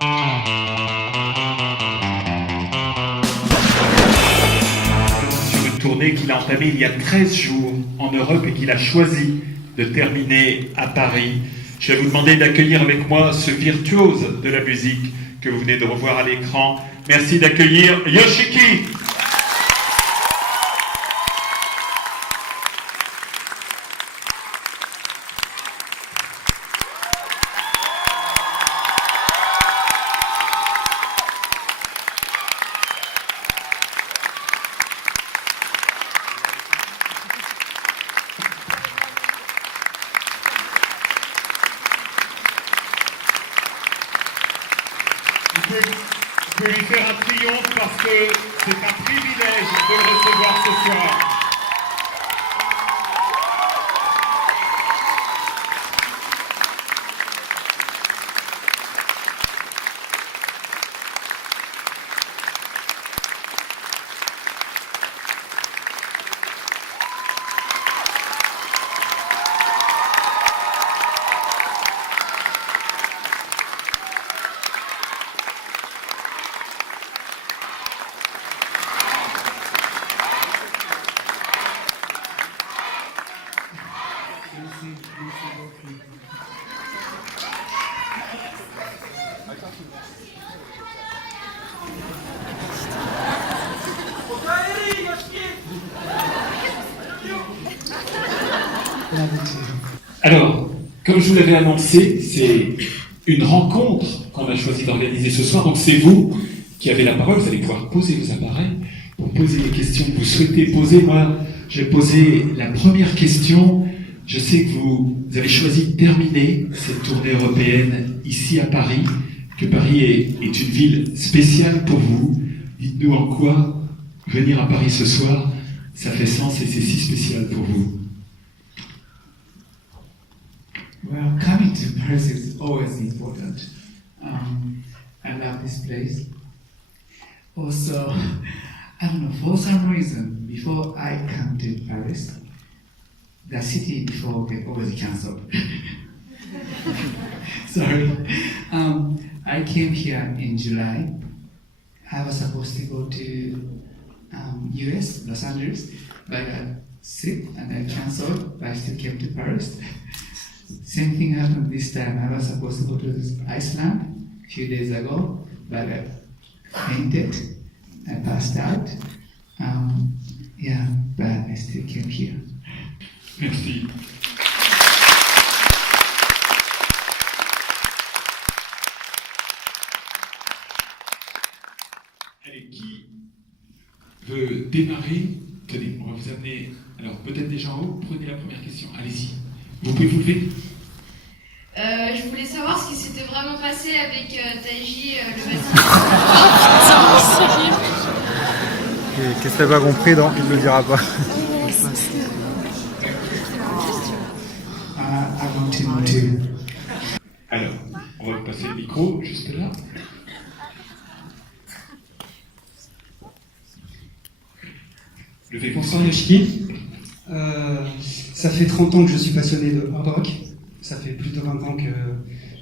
Sur une tournée qu'il a entamée il y a 13 jours en Europe et qu'il a choisi de terminer à Paris. Je vais vous demander d'accueillir avec moi ce virtuose de la musique que vous venez de revoir à l'écran. Merci d'accueillir Yoshiki. Je peux lui faire un triomphe parce que c'est un privilège de le recevoir ce soir. Alors, comme je vous l'avais annoncé, c'est une rencontre qu'on a choisi d'organiser ce soir. Donc c'est vous qui avez la parole, vous allez pouvoir poser vos appareils pour poser les questions que vous souhaitez poser. Moi, je vais poser la première question. Je sais que vous avez choisi de terminer cette tournée européenne ici à Paris, que Paris est une ville spéciale pour vous. Dites-nous en quoi venir à Paris ce soir, ça fait sens et c'est si spécial pour vous. Well, coming to Paris is always important. I love this place. Also, I don't know, for some reason, before I come to Paris, the city before get always cancelled. Sorry. I came here in July. I was supposed to go to US, Los Angeles, but I got sick and I cancelled, but I still came to Paris. Same thing happened this time. I was supposed to go to Iceland a few days ago, but I fainted. I passed out. But I still came here. Merci. Allez, qui veut démarrer? Tenez, on va vous amener. Alors, peut-être déjà en haut, prenez la première question. Allez-y. Vous pouvez vous lever? Je voulais savoir ce qui s'était vraiment passé avec Taiji, le bâtiment. Qu'est-ce que t'as pas compris? Non, il ne le dira pas. Alors, on va passer le micro juste là. Levez Bonsoir Yoshiki. Ça fait 30 ans que je suis passionné de hard rock. Ça fait plus de 20 ans que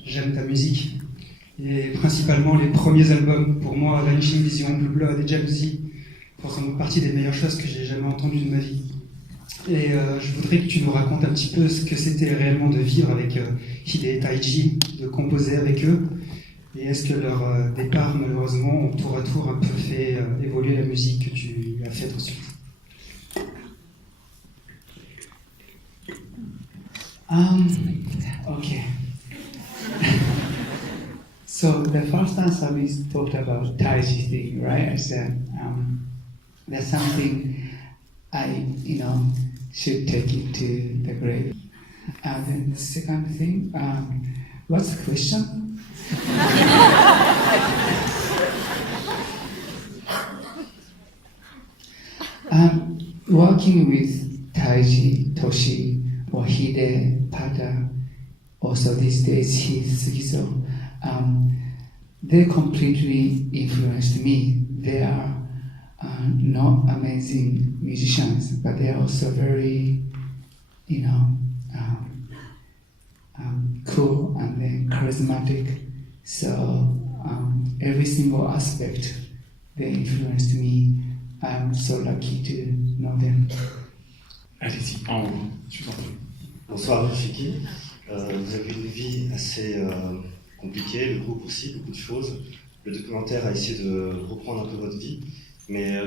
j'aime ta musique. Et principalement les premiers albums, pour moi, Vanishing Vision, Blue Blood et Jalousie, font sans doute partie des meilleures choses que j'ai jamais entendues de ma vie. Et je voudrais que tu nous racontes un petit peu ce que c'était réellement de vivre avec Hide et Taiji, de composer avec eux. Et est-ce que leur départ, malheureusement, ont tour à tour un peu fait évoluer la musique que tu as faite ensuite? Okay. So the first answer we talked about Taiji thing, right? I said that's something I, should take it to the grave. Then the second thing, what's the question? Working with Taiji, Toshi, or Hide, Pada, also these days he's Sugizo, they completely influenced me. They are not amazing musicians, but they are also very, cool and then charismatic. So every single aspect. They influenced me. I'm so lucky to know them. Allez-y, en haut, je vous en prie. Bonsoir Yoshiki. Vous avez une vie assez compliquée, le groupe aussi, beaucoup de choses. Le documentaire a essayé de reprendre un peu votre vie, mais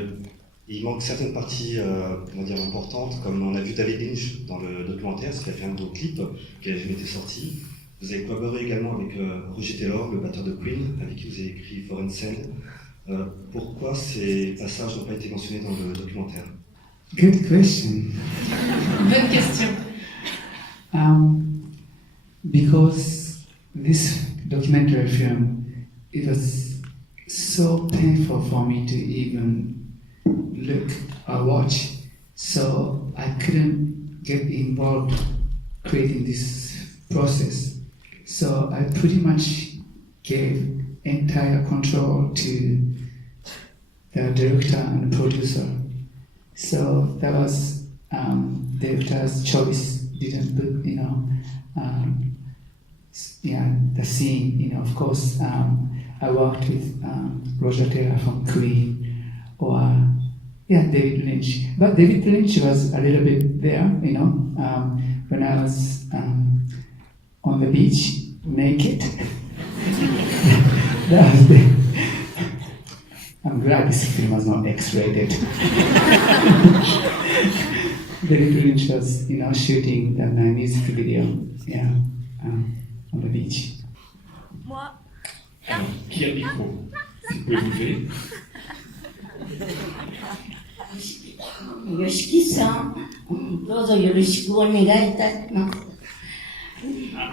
il manque certaines parties, on va dire, importantes, comme on a vu David Lynch dans le documentaire, c'est qu'il a fait un gros clip qui n'a jamais été sorti. Vous avez collaboré également avec Roger Taylor, le batteur de Queen, avec qui vous avez écrit Foreign Sand. Pourquoi ces passages n'ont pas été mentionnés dans le documentaire? Good question. Bonne question. Because this documentary film, it was so painful for me to even look or watch, so I couldn't get involved creating this process. So I pretty much gave entire control to the director and producer. So that was director's choice. Didn't put, the scene. Of course, I worked with Roger Taylor from Queen, or David Lynch. But David Lynch was a little bit there, when I was on the beach naked. That was the. I'm glad this film was not X-rated. David Lynch was, shooting the music video, on the beach. Alors, qui a le micro? Si vous pouvez vous lever. Yoshiki-san, どうぞよろしくお願いいたします。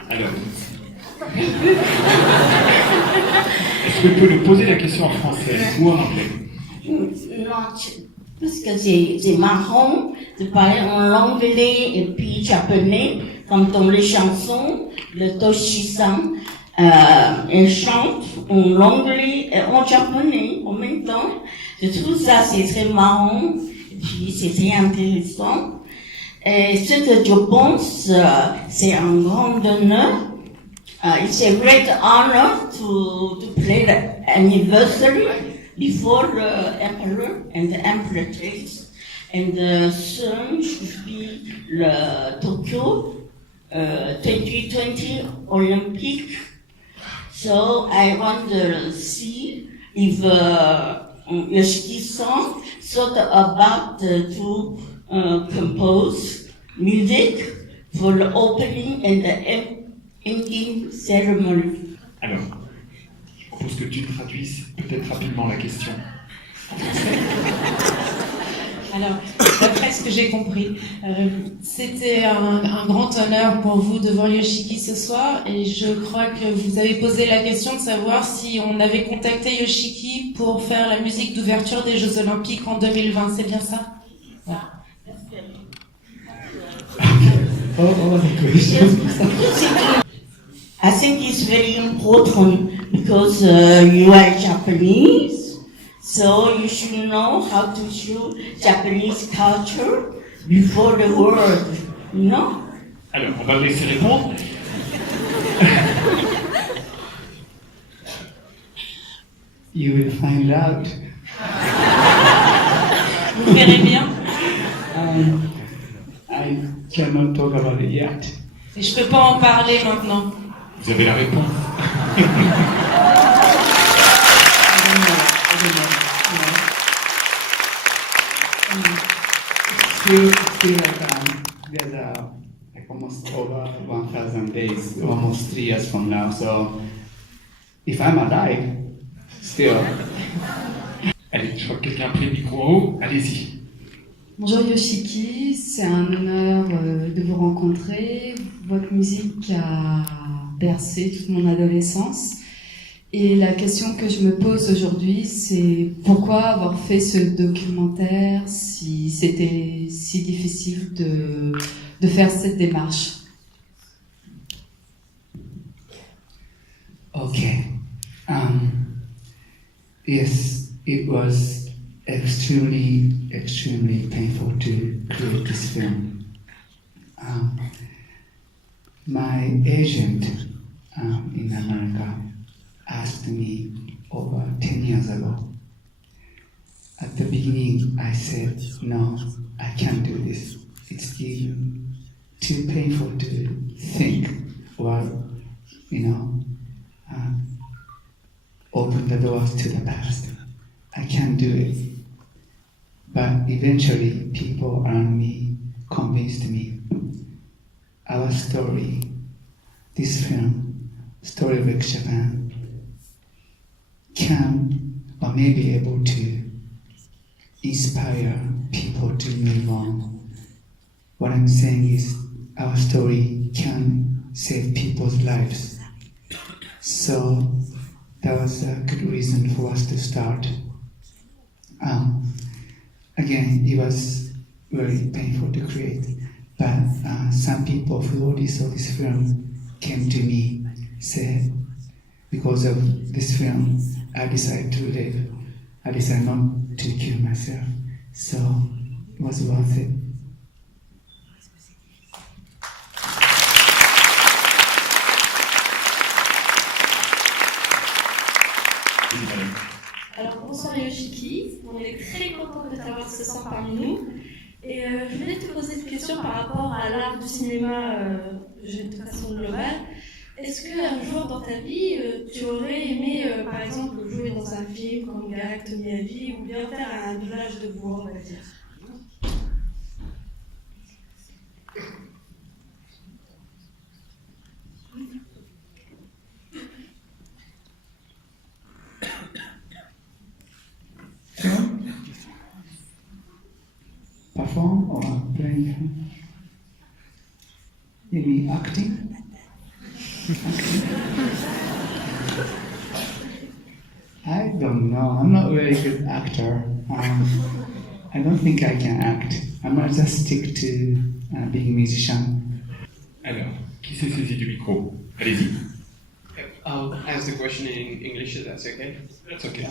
Alors, est-ce que vous pouvez nous poser la question en français ou en anglais? Non, parce que c'est marrant de parler en anglais et puis japonais, comme dans les chansons, le Toshi-san, elle chante en anglais et en japonais en même temps. Je trouve ça c'est très marrant et puis c'est très intéressant. Et ce que je pense, c'est un grand honneur. It's a great honor to play the anniversary before the emperor and the empress, and soon should be the Tokyo 2020 Olympic. So I want to see if Yoshiki-san thought about to compose music for the opening and the ending ceremony. Alors, je propose que tu traduises peut-être rapidement la question. Alors, d'après ce que j'ai compris, c'était un grand honneur pour vous de voir Yoshiki ce soir, et je crois que vous avez posé la question de savoir si on avait contacté Yoshiki pour faire la musique d'ouverture des Jeux Olympiques en 2020, c'est bien ça? Voilà. I think it's very important because you are Japanese, so you should know how to show Japanese culture before the world, Alors, on va le laisser répondre. You will find out. Vous verrez bien. I cannot talk about it yet. Et je peux pas en parler maintenant. Vous avez la réponse. Still there's almost over 1,000 days, almost 3 years from now. So if I'm alive, still. Allez, je crois que quelqu'un a pris le micro en haut. Allez-y. Bonjour Yoshiki, c'est un honneur de vous rencontrer. Votre musique a bercé toute mon adolescence. Et la question que je me pose aujourd'hui, c'est pourquoi avoir fait ce documentaire si c'était si difficile de faire cette démarche? Okay. Yes, it was extremely painful to create this film. My agent in America asked me over 10 years ago. At the beginning, I said, no, I can't do this. It's too painful to think or, open the doors to the past. I can't do it. But eventually, people around me convinced me. Our story, this film, Story of X-Japan, can or may be able to inspire people to move on. What I'm saying is our story can save people's lives. So that was a good reason for us to start. Again, it was very painful to create, but some people who already saw this film came to me, said, because of this film, I decided to live. I decided not to kill myself. So it was worth it. Alors bonsoir Yoshiki, on est très content de t'avoir ce soir parmi nous. Et je voulais te poser une question par rapport à l'art du cinéma de façon globale. Est-ce qu'un jour dans ta vie, tu aurais aimé, par exemple, jouer dans un film comme Galacte Miyavi ou bien faire un doublage de voix, on va dire? Perform or playing? You mean acting? I don't know. I'm not a very good actor. I don't think I can act. I might just stick to being a musician. Alors, qui s'est saisi du micro? Allez-y. I'll ask the question in English, if that's okay. That's okay.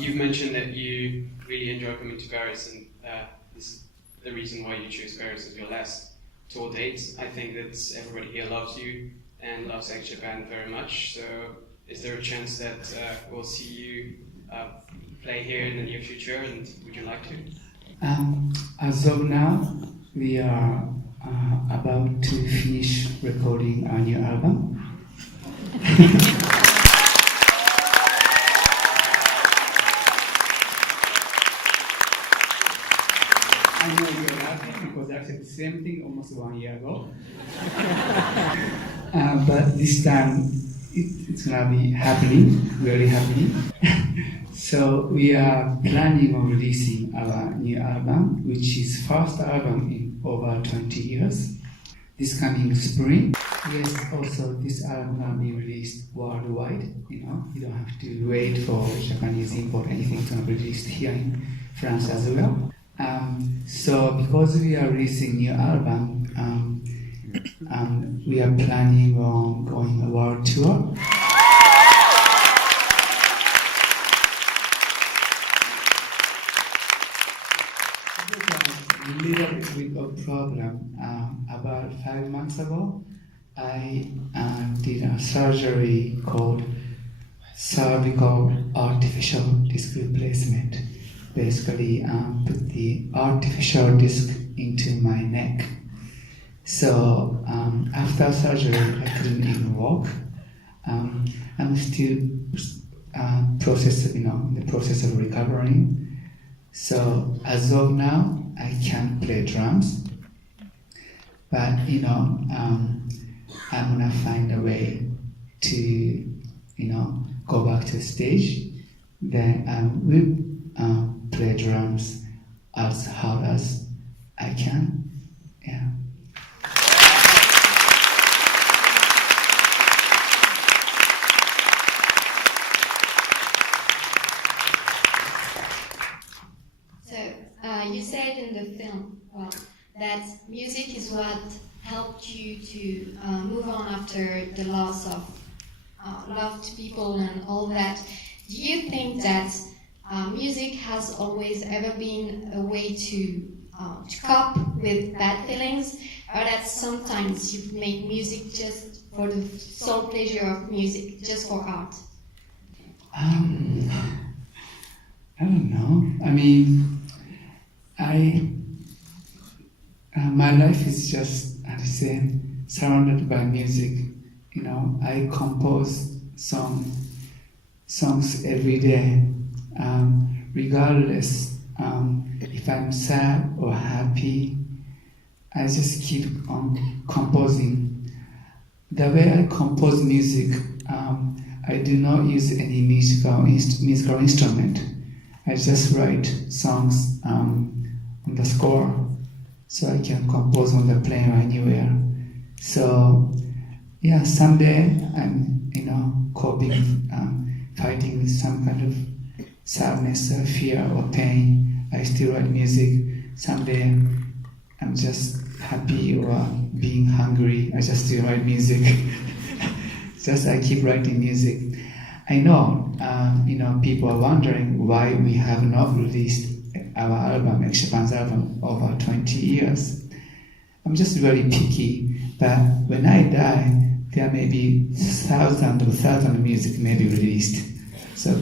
You've mentioned that you really enjoy coming to Paris, and this is the reason why you choose Paris as your last tour date. I think that everybody here loves you and loves X-Japan very much. So, is there a chance that we'll see you play here in the near future? And would you like to? As of now, we are about to finish recording our new album. I know you're laughing because I said the same thing almost 1 year ago. But this time it's gonna be happening, really happening. So we are planning on releasing our new album, which is first album in over 20 years. This coming spring. Yes, also this album will be released worldwide. You don't have to wait for Japanese import or anything to be released here in France as well. So because we are releasing new album, we are planning on going a world tour. A little bit of problem. About 5 months ago, I did a surgery called cervical artificial disc replacement. Basically, put the artificial disc into my neck. So after surgery, I couldn't even walk. I'm still in the process of recovering. So as of now, I can't play drums. But I'm gonna find a way to go back to the stage. Then I will play drums as hard as I can. Yeah. So you said in the film, that music is what helped you to move on after the loss of loved people and all that. Do you think that music has always ever been a way to cope with bad feelings, or that sometimes you make music just for the sole pleasure of music, just for art? I don't know. I mean, my life is just, how to say, surrounded by music. You know, I compose songs every day, regardless if I'm sad or happy. I just keep on composing. The way I compose music, I do not use any musical instrument. I just write songs on the score, so I can compose on the plane or anywhere. So, yeah, someday I'm, coping, fighting with some kind of sadness or fear or pain. I still write music. Someday I'm just happy or being hungry. I just still write music. I keep writing music. I know, people are wondering why we have not released our album, X-Japan's album, over 20 years. I'm just very picky, but when I die, there may be thousands of music may be released. So.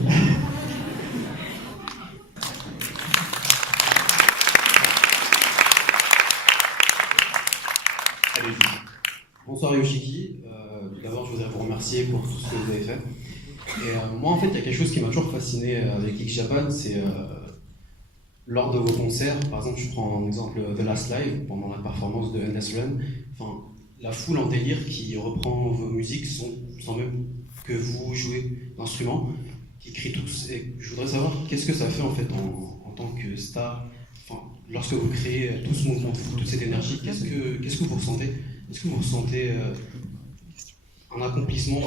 Bonsoir Yoshiki. Tout d'abord, je voudrais vous remercier pour tout ce que vous avez fait. Et moi, en fait, il y a quelque chose qui m'a toujours fasciné avec X-Japan, c'est lors de vos concerts, par exemple, je prends en exemple The Last Live, pendant la performance de Endless Run, enfin, la foule en délire qui reprend vos musiques sans même que vous jouez d'instruments, qui crient tous. Et je voudrais savoir qu'est-ce que ça fait en fait en tant que star, enfin, lorsque vous créez tout ce mouvement de foule, toute cette énergie, qu'est-ce que vous ressentez? Est-ce que vous ressentez un accomplissement?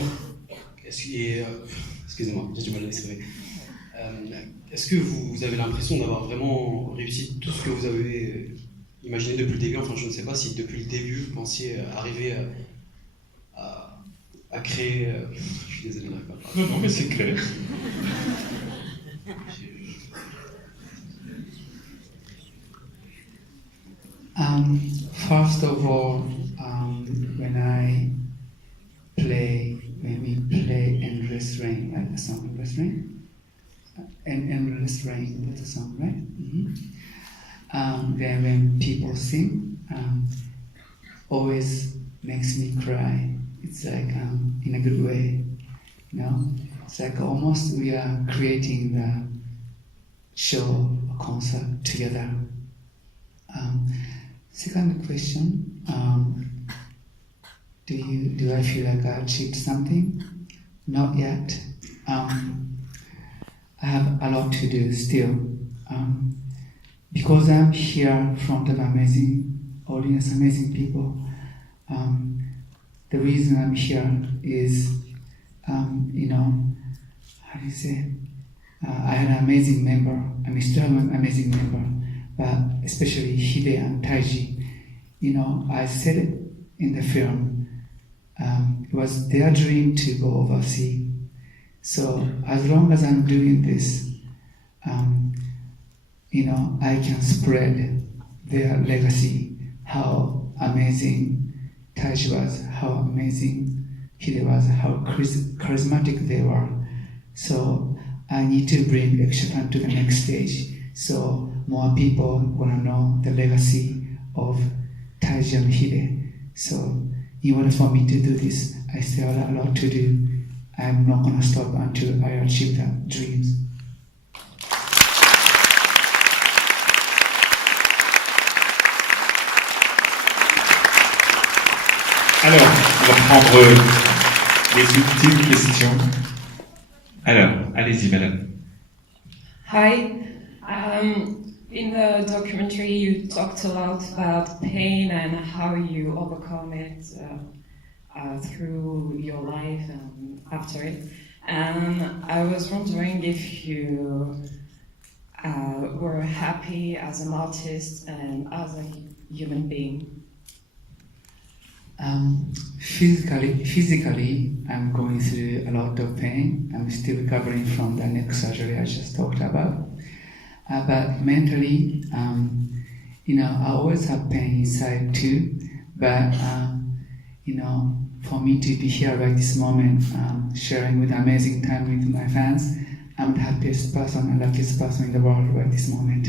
Excusez-moi, j'ai du mal à m'exprimer. Est-ce que vous avez l'impression d'avoir vraiment réussi tout ce que vous avez imaginé depuis le début? Enfin, je ne sais pas si depuis le début vous pensiez arriver à créer. Je suis désolé, je n'arrive pas à parler. Non, mais c'est clair. First of all, when we play Endless Rain, like the song Endless Rain, Endless Rain was the song, right? Mm-hmm. Then when people sing, always makes me cry. It's like in a good way, It's like almost we are creating the show, a concert together. Second question, do I feel like I achieved something? Not yet. I have a lot to do still. Because I'm here in front of amazing audience, amazing people. The reason I'm here is, how do you say? I had an amazing member. I still have an amazing member, but especially Hide and Taiji. I said it in the film. It was their dream to go overseas. So as long as I'm doing this, I can spread their legacy, how amazing Taiji was, how amazing Hide was, how charismatic they were. So I need to bring X-Japan to the next stage, so more people want to know the legacy of Taiji and Hide. So in order for me to do this, I still have a lot to do. I'm not going to stop until I achieve that dreams. Alors, on va prendre les ultimes questions. Alors, allez-y, madame. Hi. In the documentary, you talked a lot about pain and how you overcome it through your life and after it. And I was wondering if you were happy as an artist and as a human being. Physically, I'm going through a lot of pain. I'm still recovering from the neck surgery I just talked about. But mentally, I always have pain inside too. But, for me to be here right this moment, sharing with amazing time with my fans. I'm the happiest person and luckiest person in the world right this moment.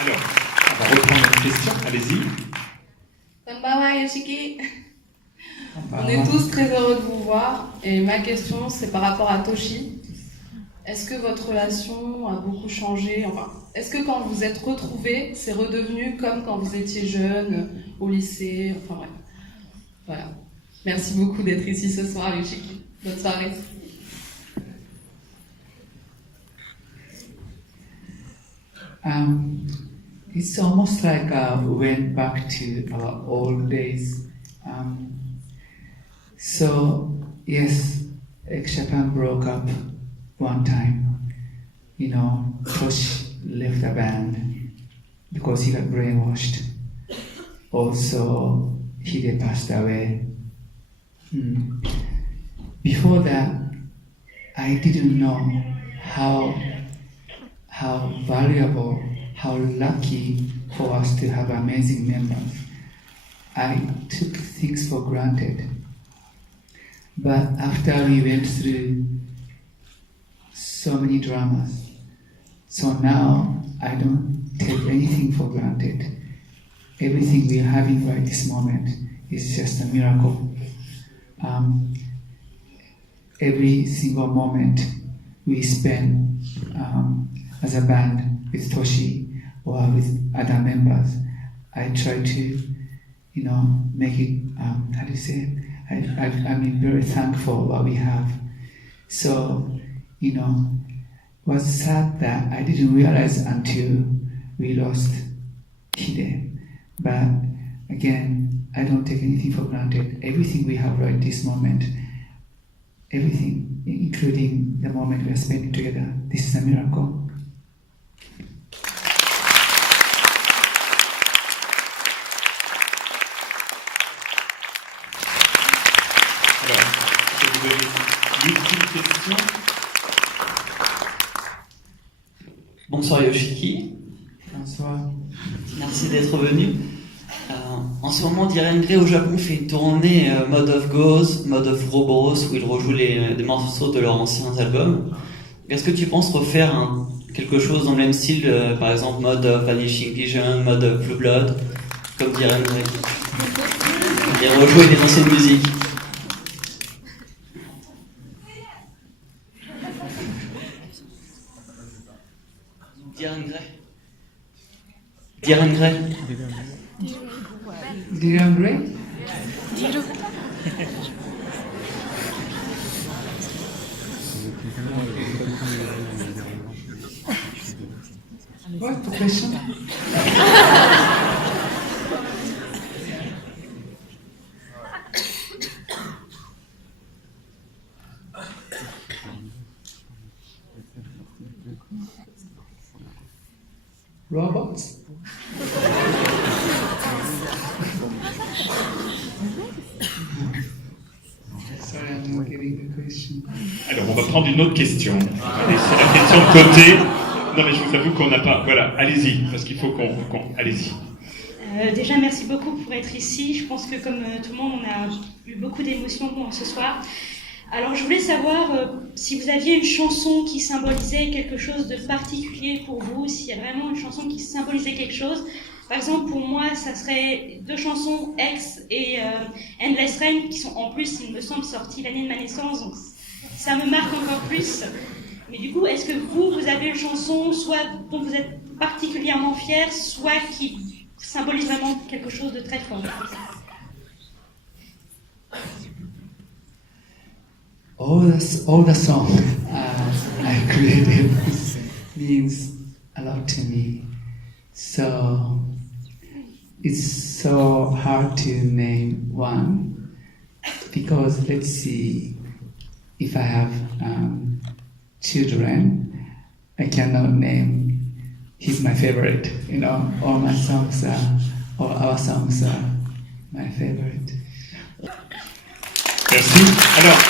Alors, on va reprendre notre question, allez-y. Konbanwa Yoshiki. On est tous très heureux de vous voir et ma question c'est par rapport à Toshi. Est-ce que votre relation a beaucoup changé? Enfin, est-ce que quand vous êtes retrouvés, c'est redevenu comme quand vous étiez jeune, au lycée? Enfin bref. Voilà. Merci beaucoup d'être ici ce soir, Yoshiki. Bonne soirée. It's almost like we went back to our old days. So, yes, X-Japan broke up one time. You know, Tosh left the band because he got brainwashed. Also, Hide passed away. Before that, I didn't know how valuable, how lucky for us to have amazing members. I took things for granted. But after we went through so many dramas, so now I don't take anything for granted. Everything we are having right this moment is just a miracle. Every single moment we spend as a band with Toshi or with other members, I try to, make it, how do you say it? I'm very thankful what we have. So, it was sad that I didn't realize until we lost Hide. But again, I don't take anything for granted. Everything we have right this moment, everything, including the moment we are spending together, this is a miracle. Alors, je vais vous donner l'ultime question. Bonsoir Yoshiki. Bonsoir. Merci d'être venu. En ce moment, Diren Grey au Japon fait une tournée Mode of Ghost, Mode of Roboros, où il rejoue des morceaux de leurs anciens albums. Est-ce que tu penses refaire quelque chose dans le même style, par exemple Mode of Vanishing Vision, Mode of Blue Blood, comme Diren Grey, et rejouer des anciennes musiques? Diren Grey. Diren Grey. Diren Grey? What's the question? Robots? Sorry, I'm not getting the question. Alors, on va prendre une autre question. Allez, c'est la question de côté. Non, mais je vous avoue qu'on n'a pas... Voilà, allez-y, parce qu'il faut qu'on... Allez-y. Déjà, merci beaucoup pour être ici. Je pense que comme tout le monde, on a eu beaucoup d'émotions ce soir. Alors, je voulais savoir si vous aviez une chanson qui symbolisait quelque chose de particulier pour vous, s'il y a vraiment une chanson qui symbolisait quelque chose. Par exemple, pour moi, ça serait deux chansons, X et Endless Rain, qui sont en plus, il me semble, sorties l'année de ma naissance, donc ça me marque encore plus. Mais du coup, est-ce que vous avez une chanson, soit dont vous êtes particulièrement fier, soit qui symbolise vraiment quelque chose de très fort? All the song I created means a lot to me. So it's so hard to name one because let's see, if I have children, I cannot name. He's my favorite. All my songs all our songs are my favorite. Merci. Alors,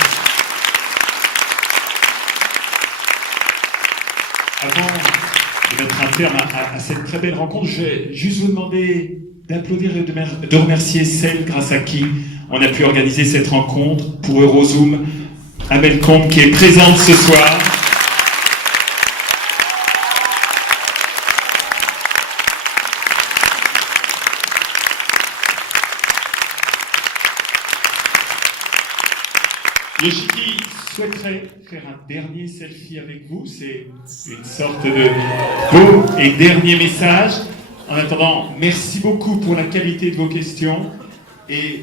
avant de mettre un terme à cette très belle rencontre. Je vais juste vous demander d'applaudir et de remercier celle grâce à qui on a pu organiser cette rencontre pour Eurozoom. Amel Combe qui est présente ce soir. Yoshiki souhaiterait faire un dernier selfie avec vous. C'est une sorte de beau et dernier message. En attendant, merci beaucoup pour la qualité de vos questions et